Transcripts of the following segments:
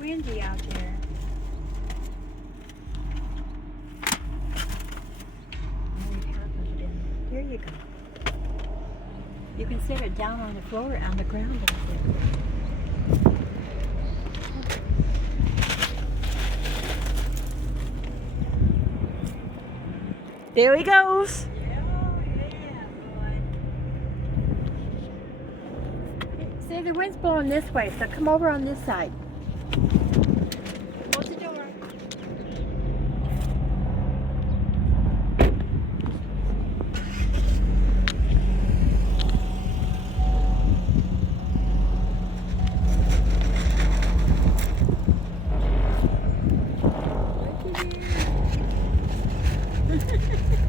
windy out there. Only half of it in. Here you go. You can set it down on the floor, on the ground out there. There he goes. See, the wind's blowing this way, so come over on this side. Close the door.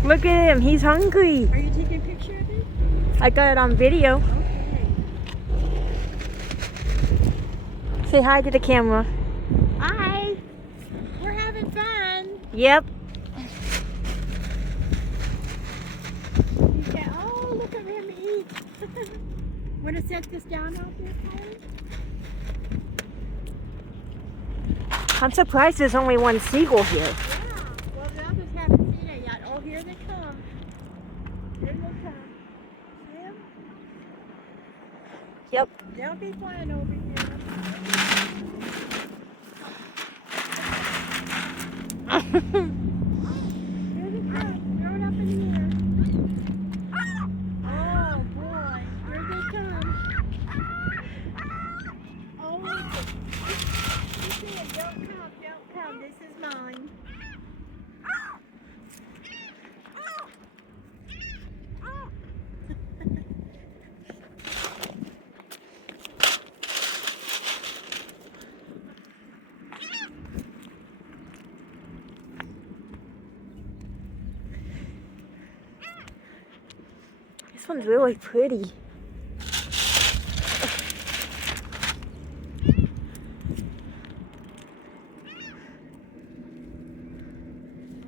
Look at him. He's hungry. Are you taking a picture of it? I got it on video. Okay. Say hi to the camera. Hi. We're having fun. Yep. You say, oh, look at him eat. Want to set this down out there, Kylie? I'm surprised there's only one seagull here. Yeah. Well, the others haven't seen it yet. Oh, here they come. Here they come. See them? Yep. They'll be flying over here. Here they come. Throw it up in the air. Oh, boy. Here they come. Oh, you see it. Don't come. Don't come. This is mine. This one's really pretty.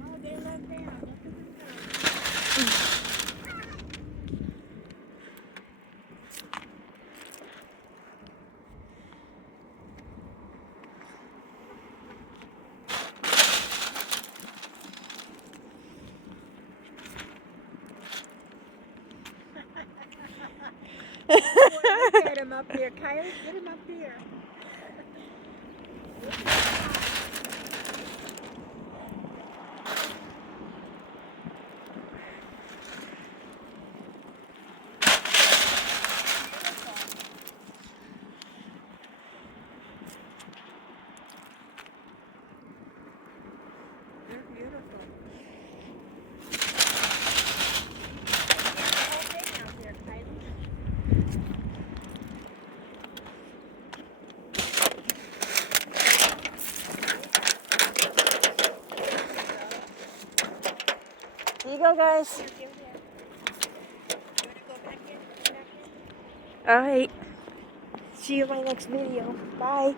Oh, they let down. Look at them Get him up there, Kylie. Get him up there. They're beautiful. Get the whole thing out there, Kylie. Here you go, guys. All right. See you in my next video. Bye.